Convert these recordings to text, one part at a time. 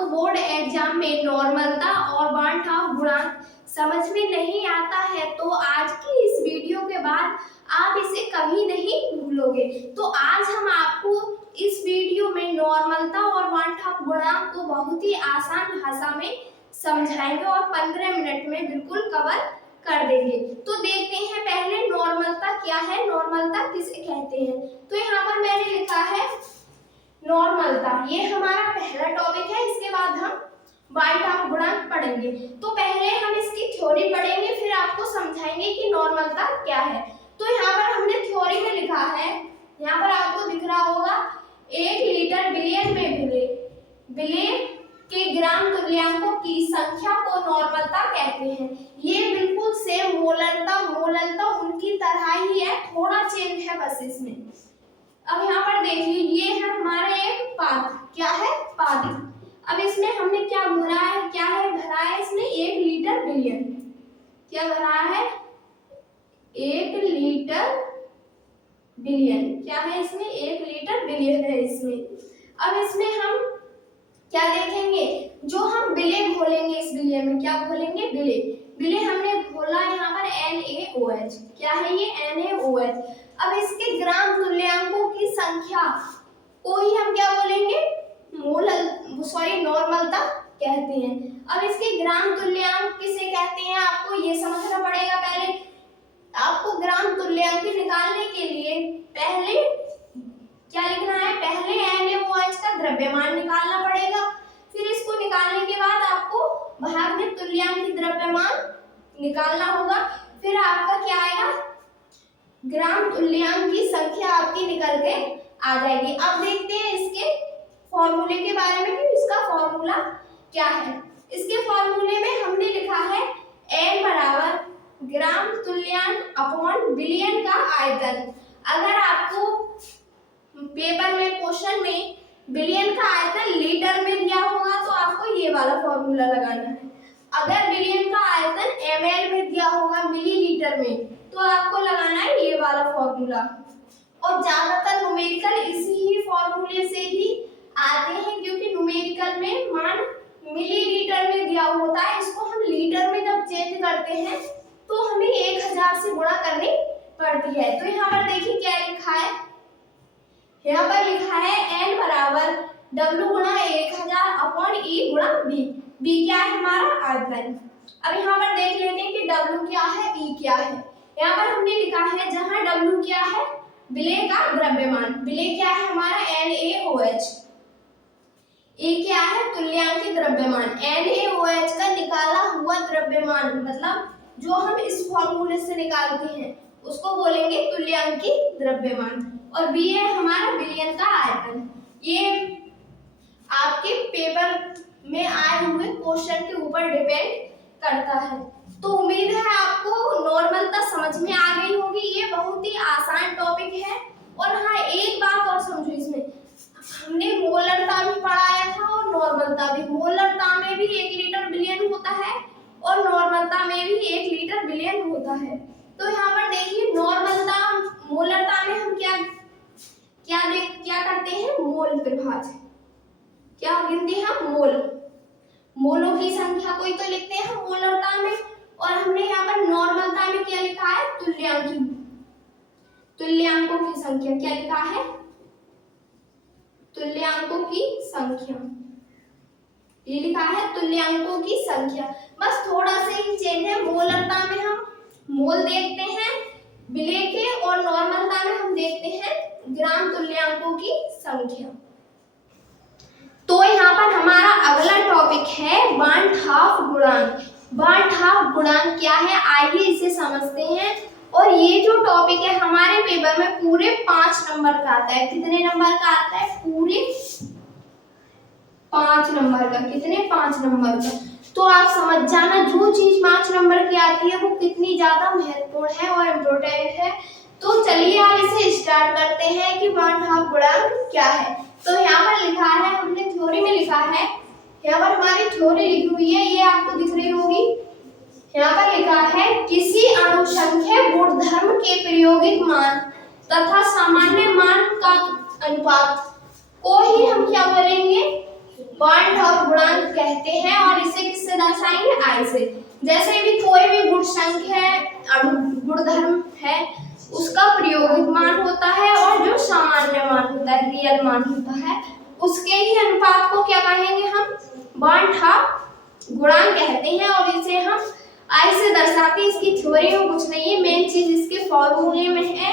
आपको board exam में नॉर्मलता और वन हाफ गुणांक समझ में नहीं आता है तो आज की इस वीडियो के बाद आप इसे कभी नहीं भूलोगे। तो आज हम आपको इस वीडियो में नॉर्मलता और वन हाफ गुणांक को बहुत ही आसान भाषा में समझाएंगे और 15 मिनट में बिल्कुल कवर कर देंगे। तो देखते हैं पहले नॉर्मलता क्या है, नॉर्मलता किसे कहते हैं। तो यहाँ पर मैंने लिखा है नॉर्मलता, ये हमारा पहला टॉपिक है। इसके बाद हम वन हाफ गुणांक पढ़ेंगे। तो पहले हम इसकी थ्योरी पढ़ेंगे, फिर आपको समझाएंगे कि नॉर्मलता क्या है। तो यहाँ पर हमने थ्योरी में लिखा है, यहाँ पर आपको दिख रहा होगा 1 लीटर बिलियन में विलेय के ग्राम तुल्यांकों की संख्या को नॉर्मलता कहते हैं। ये बिल्कुल सेम मोलरता उनकी तरह ही है, थोड़ा चेंज है बस इसमें। अब यहाँ पर देखिए ये है हमारे एक पात्र, क्या है पात्र। अब इसमें हमने क्या भरा है, भरा है इसमें 1 लीटर बिलियन, क्या भरा है 1 लीटर बिलियन, क्या है इसमें 1 लीटर बिलियन है इसमें। अब इसमें हम क्या देखेंगे, जो हम विलेय घोलेंगे इस बिलियन में, क्या घोलेंगे विलेय हमने घोला यहाँ पर NaOH, क्या है ये NaOH। अब इसके ग्राम तुल्यांकों की संख्या को ही हम क्या बोलेंगे नॉर्मलता कहते हैं। अब इसके ग्राम तुल्यांक किसे कहते हैं आपको ये समझना पड़ेगा। पहले आपको ग्राम तुल्यांक निकालने के लिए पहले क्या लिखना है, पहले NaOH का द्रव्यमान निकालना पड़ेगा। फिर इसको निकालने के बाद आपको भाग में तुल्यांक द्रव्यमान निकालना होगा। फिर आपका क्या आएगा, ग्राम तुल्यांक की संख्या आपकी निकल के आ जाएगी। अब देखते हैं इसके फॉर्मूले के बारे में कि इसका फॉर्मूला क्या है। इसके फॉर्मूले में हमने लिखा है N बराबर ग्राम तुल्यांक अपॉन बिलियन का आयतन। अगर आपको पेपर में क्वेश्चन में बिलियन का आयतन लीटर में दिया होगा तो आपको ये वाला फॉर्मूला लगाना है। अगर बिलियन का आयतन ml में दिया होगा मिलीलीटर में तो आपको लगाना है ये वाला फॉर्मूला। और ज्यादातर न्यूमेरिकल इसी ही फॉर्मूले से ही आते हैं, क्योंकि न्यूमेरिकल में मान मिलीलीटर में दिया होता है, इसको हम लीटर में जब चेंज करते हैं तो हमें 1000 से गुणा करनी पड़ती है। तो यहाँ पर देखिए क्या लिखा है, यहाँ पर लिखा है N बराबर W गुणा 1000 अपॉन E गुणा B। B क्या है हमारा आयतन। अब यहाँ पर देख लेते हैं कि W क्या है, E क्या है। यहाँ पर हमने लिखा है जहाँ W क्या है विलेय का द्रव्यमान, विलेय क्या है हमारा NaOH, E क्या है तुल्यांकी द्रव्यमान। NaOH का निकाला हुआ द्रव्यमान मतलब जो हम इस फॉर्मूले से निकालते हैं उसको बोलेंगे तुल्यांकी द्रव्यमान। और B है हमारा बिलियन का आयतन। ये आपके पेपर में आए हुए क्वेश्चन के ऊपर डिपेंड करता है। तो उम्मीद है आपको नॉर्मलता समझ में आ गई होगी। ये बहुत ही आसान टॉपिक है। और हाँ एक बात और समझो, इसमें हमने मोलरता भी पढ़ाया था और नॉर्मलता भी। मोलरता में भी 1 लीटर बिलियन होता है और नॉर्मलता में भी 1 लीटर बिलियन होता है। तो यहाँ पर देखिए नॉर्मलता मोलरता में हम क्या करते हैं, मोल त्रिभाज्य, क्या गिनते हैं हम मोलों की संख्या को ही तो लिखते हैं हम मोलरता में। और हमने यहाँ पर नॉर्मलता में क्या लिखा है, तुल्यांकों की संख्या, क्या लिखा है तुल्यांकों की संख्या, ये लिखा है तुल्यांकों की संख्या। बस थोड़ा सा ही चेंज है, मोलरता में हम मोल देखते हैं विलेय के और नॉर्मलता में हम देखते हैं ग्राम तुल्यांकों की संख्या। तो यहाँ पर हमारा अगला टॉपिक है वन हाफ गुणांक। वन हाफ गुणांक क्या है आइए इसे समझते हैं। और ये जो टॉपिक है हमारे पेपर में पूरे 5 नंबर का आता है। कितने नंबर का आता है, पूरे 5 नंबर का। कितने 5 नंबर का। तो आप समझ जाना जो चीज 5 नंबर की आती है वो कितनी ज्यादा महत्वपूर्ण है और इम्पोर्टेंट है। तो चलिए आप इसे स्टार्ट करते हैं कि वन हाफ गुणांक क्या है। तो यहाँ पर लिखा है, हमने थ्योरी में लिखा है, यहाँ पर हमारी थ्योरी लिखी हुई है, ये आपको दिख रही होगी। यहाँ पर लिखा है किसी अनुसंख्य गुणधर्म के प्रायोगिक मान तथा सामान्य मान का अनुपात को ही हम क्या बोलेंगे, वन हाफ गुणांक कहते हैं और इसे किससे दर्शाएंगे? आई से। जैसे भी कोई भी गुण संख्या है, गुणधर्म है, उसका प्रायोगिक मान होता है और जो सामान्य मान होता है, रियल मान होता है, उसके ही अनुपात को क्या कहेंगे हम? बांठा गुणांक कहते हैं और इसे हम आई से दर्शाते हैं। इसकी थ्योरी में कुछ नहीं है, मेन चीज इसके फॉर्मूले में है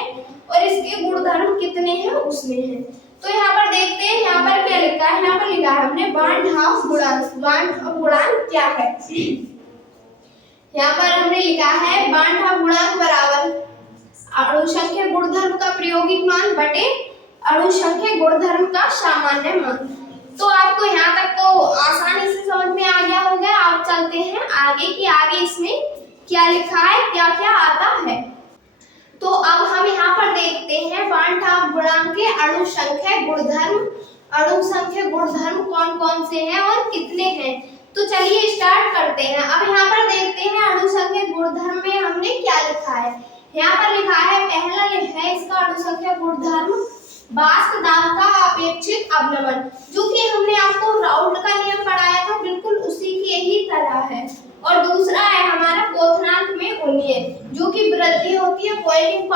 और इसके गुणधर्म कितने हैं उसमें है। तो यहाँ पर देखते हैं, यहाँ पर क्या लिखा है? यहाँ पर लिखा है हमने बांठा गुणांक। बांठा गुणांक क्या है? यहाँ पर हमने लिखा है बांठा गुणांक बराबर अणु संख्या गुणधर्म का प्रायोगिक मान बटे अणु संख्या गुणधर्म का सामान्य मान। तो आपको यहाँ तक तो आसानी से समझ में आ गया होगा। आप चलते हैं आगे कि आगे इसमें क्या लिखा है, क्या क्या आता है। तो अब हम यहाँ पर देखते हैं बांठा गुणांक के अणु संख्या गुणधर्म। अणु संख्या गुणधर्म कौन कौन से हैं और कितने हैं? तो चलिए स्टार्ट करते हैं। अब यहाँ पर देखते हैं अणु संख्या गुणधर्म में हमने क्या लिखा है। यहाँ पर लिखा है, पहला लिखा है इसका अणु संख्या गुणधर्म वाष्प दाब का अपेक्षित अवनमन, जो कि हमने आपको राउल्ट का नियम पढ़ाया था, बिल्कुल उसी के ही तरह है। और दूसरा है हमारा क्वथनांक में उन्नयन, जो कि वृद्धि होती है, बॉइलिंग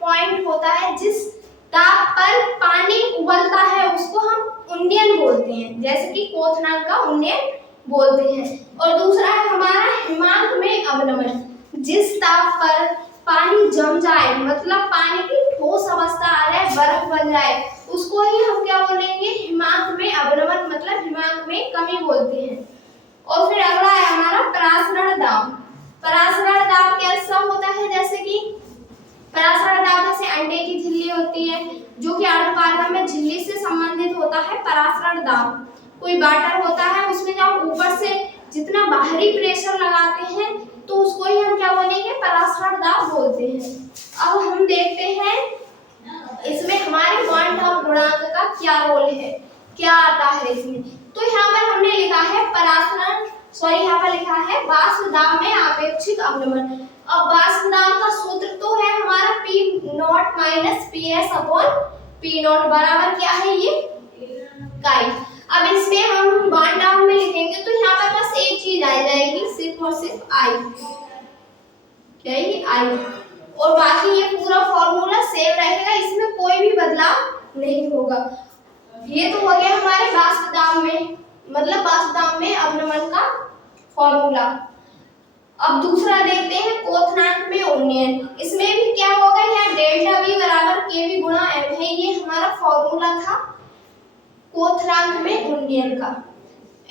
पॉइंट होता है, जिस ताप पर पानी उबलता है उसको हम उन्नयन बोलते हैं, जैसे कि क्वथनांक का उन्नयन बोलते हैं। और दूसरा है हमारा हिमांक में अवनमन, जिस ताप पर पानी जम जाए, मतलब पानी की ठोस अवस्था आ जाए, बर्फ बन जाए, उसको ही हम क्या बोलेंगे? हिमांक में अवनमन, मतलब हिमांक में कमी बोलते हैं। और फिर अगला है हमारा परासरण दाब। परासरण दाब कैसा होता है? जैसे कि परासरण दाब जैसे अंडे की झिल्ली होती है, जो कि अर्धपारगम में झिल्ली से संबंधित होता है। परासरण दाब कोई वाटर होता है, उसमें जब हम ऊपर से जितना बाहरी प्रेशर लगाते हैं तो उसको ही हम क्या बोलेंगे? परासरण दाब बोलते हैं। अब हम देखते हैं इसमें हमारे बांठा गुणांक का क्या रोल है, क्या आता है इसमें। तो यहाँ पर हमने लिखा है यहाँ पर लिखा है वाष्प दाब में आपेक्षिक अवनमन। अब वाष्प दाब का सूत्र तो है हमारा P0 minus PS upon P0 बराबर क्या है? ये काई। अब इसमें हम बांठा में लिखेंगे तो यहाँ पर बस एक चीज आ जाएगी, सिर्फ और सिर्फ आई, क्या है? आई। और बाकी ये पूरा फॉर्मूला सेम रहेगा, इसमें कोई भी बदलाव नहीं होगा। ये तो हो गया हमारे वाष्प दाब में, मतलब वाष्प दाब में अवनमन का फॉर्मूला। अब दूसरा देखते हैं क्वथनांक में उन्नयन। इसमें भी क्या होगा? यहाँ डेल्टा V बराबर KV गुणा M है, ये हमारा फॉर्मूला था क्वथनांक में उन्नयन का।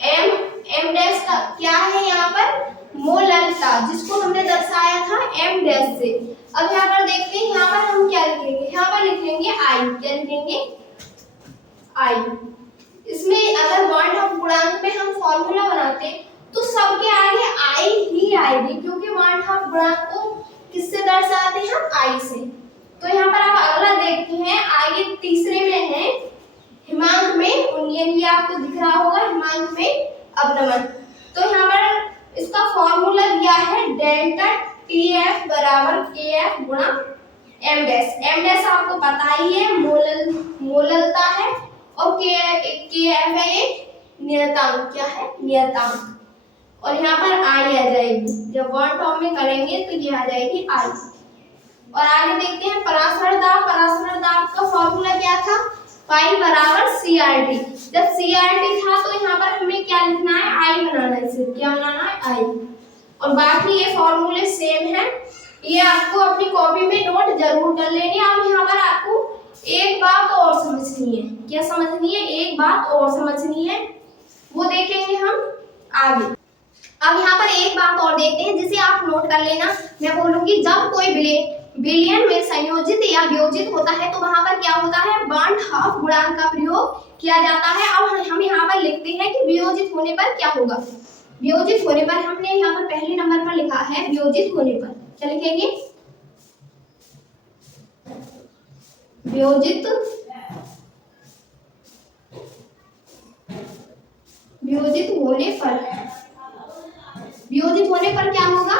M डैश का क्या है? यहाँ पर मोललता, जिसको हमने दर्शाया था M डैश से। अब यहाँ पर देखते हैं, यहाँ पर हम क्या लिखेंगे? यहाँ पर लिखेंगे I। क्या लिखेंगे? I। इसमें अगर बांठा गुणांक में हम फॉर्मूला बनाते तो सबके आगे I ही आएगी, क्योंकि बांठा गुणांक को किससे दर्शाते हैं? हम I से। तो यहाँ पर आप अगला देखते हैं, आगे तीसरे में है हिमांक में उन्नयन। ये आपको दिख रहा होगा, हिमांक में अवनमन। तो यहाँ पर इसका फॉर्मूला दिया है डेल्टा TF बराबर KF गुणा M डैश। M डैश आपको पता ही है, मोललता है, और KF है ये नियतांक। क्या है? नियतांक। और यहाँ पर I आ जाएगी, जब वन टर्म में करेंगे तो ये आ जाएगी I। और आगे देखते हैं परासरण दाब। परासरण दाब का फॉर्मूला क्या था? पाई बराबर CRT। जब CRT था तो यहाँ पर हमें क्या लिखना है? I बनाना है, इसे क्या बनाना है? I। और बाकी ये फॉर्मूले सेम है, ये आपको अपनी कॉपी में नोट जरूर कर लेनी। अब यहाँ पर आपको एक बात और समझनी है। क्या समझनी है? एक बात और समझनी है, वो देखेंगे हम आगे। अब यहाँ पर एक बात और देखते हैं, जिसे आप नोट कर लेना। मैं बोलूंगी जब कोई बिलियन में संयोजित या वियोजित होता है तो वहां पर क्या होता है? बांठा गुणांक का प्रयोग किया जाता है। अब हम यहाँ पर लिखते हैं कि वियोजित होने पर क्या होगा। वियोजित होने पर हमने यहाँ पर पहले नंबर पर लिखा है, वियोजित होने पर क्या लिखेंगे? वियोजित होने पर क्या होगा?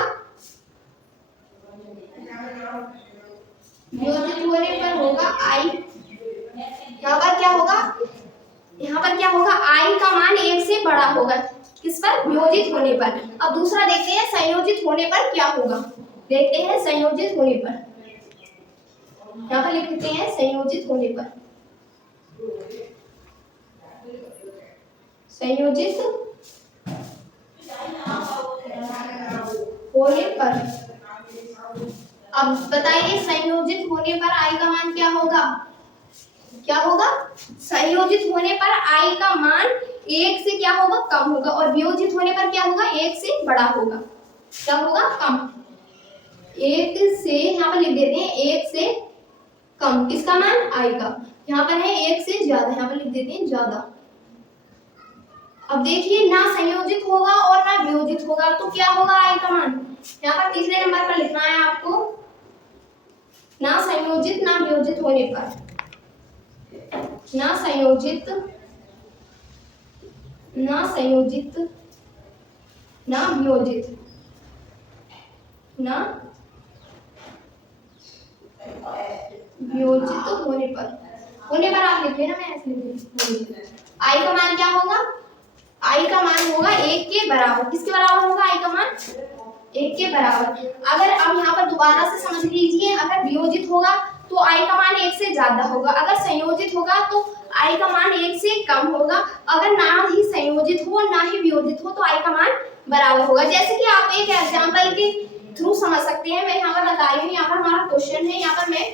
वियोजित होने पर होगा I। यहाँ पर क्या होगा? I का मान 1 से बड़ा होगा। किस पर? वियोजित होने पर। अब दूसरा देखते हैं संयोजित होने पर क्या होगा। देखते हैं संयोजित होने पर, यहाँ पर लिख देते हैं संयोजित होने पर। संयोजित होने पर, अब बताइए संयोजित होने पर आई का मान क्या होगा? क्या होगा? संयोजित होने पर आई का मान एक से क्या होगा? कम होगा। और वियोजित होने पर क्या होगा? एक से बड़ा होगा। क्या होगा? कम। एक से, यहाँ पर लिख देते हैं एक से कम, किसका मान? आई का। यहाँ पर है एक से ज्यादा, यहाँ पर लिख देते हैं ज्यादा। अब देखिए ना संयोजित होगा और ना वियोजित होगा, तो क्या होगा आई का मान? यहाँ पर तीसरे नंबर पर लिखना है आपको, ना संयोजित ना वियोजित होने पर, ना संयोजित ना संयोजित ना वियोजित, ना वियोजित होने पर आप लिख लेना, मैं ऐसे लिख दूँ। आई का मान क्या होगा? आई का मान होगा एक के बराबर। किसके बराबर होगा आई का मान? एक के बराबर। अगर अब यहाँ पर दोबारा से समझ लीजिए, अगर वियोजित होगा तो आई का मान एक से ज्यादा होगा, अगर संयोजित होगा तो आई का मान एक से कम होगा, अगर ना ही संयोजित हो ना ही वियोजित हो तो आई का मान बराबर होगा। जैसे कि आप एक एग्जांपल के थ्रू समझ सकते हैं। मैं यहाँ पर बता रही हूँ, यहाँ पर हमारा क्वेश्चन है, यहाँ पर मैं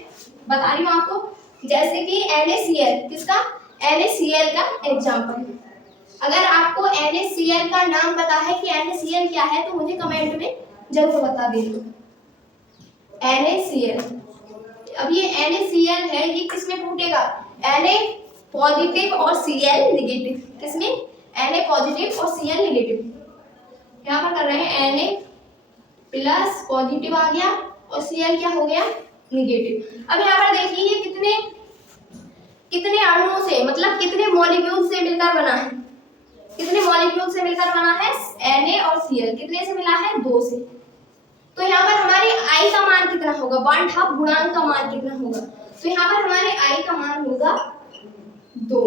बता रही हूँ आपको। जैसे कि NaCl, किसका? NaCl का एग्जाम्पल। अगर आपको NaCl का नाम पता है कि NaCl क्या है तो मुझे कमेंट में जरूर बता दीजिए। NaCl, अब ये NaCl है, ये किसमें टूटेगा? Na पॉजिटिव और Cl निगेटिव। किसमें? Na पॉजिटिव और Cl निगेटिव। यहाँ पर कर रहे हैं Na प्लस पॉजिटिव आ गया और Cl क्या हो गया? निगेटिव। अब यहाँ पर देखिए ये कितने अणुओं से, मतलब कितने मॉलिक्यूल से मिलकर बना है? कितने मॉलिक्यूल से मिलकर बना है? Na और Cl। कितने से मिला है? 2 से। तो यहाँ पर हमारे I का मान कितना होगा? बॉन्ड हाफ गुणांक का मान कितना होगा? तो यहाँ पर हमारे I का मान होगा 2।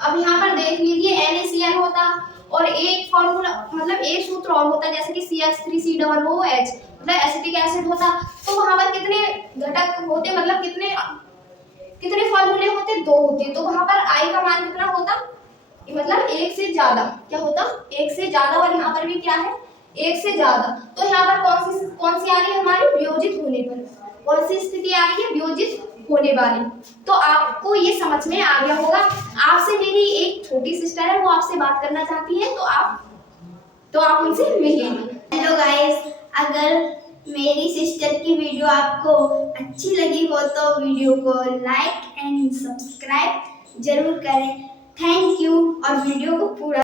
अब यहाँ पर देख लीजिए NaCl होता और एक फॉर्मूला, मतलब एक सूत्र और होता, जैसे कि CH3COOH, मतलब एसिटिक एसिड होता। तो वहां पर कितने घटक होते, मतलब कितने फॉर्मूले होते? 2 होते। तो वहां पर I का मान कितना होता? मतलब एक से ज्यादा। क्या होता? एक से ज्यादा। और यहाँ पर भी क्या है? एक से ज्यादा। तो यहाँ पर कौन सी आ रही है हमारी? वियोजित होने पर। कौन सी स्थिति आ रही है? वियोजित होने वाली। तो आपको ये समझ में आ गया होगा। आपसे मेरी एक छोटी सिस्टर है, वो आपसे बात करना चाहती है, तो आप उनसे मिलिए। हेलो गाइस, अगर मेरी सिस्टर की वीडियो आपको अच्छी लगी हो तो वीडियो को लाइक एंड सब्सक्राइब जरूर करें। Thank you. और वीडियो को पूरा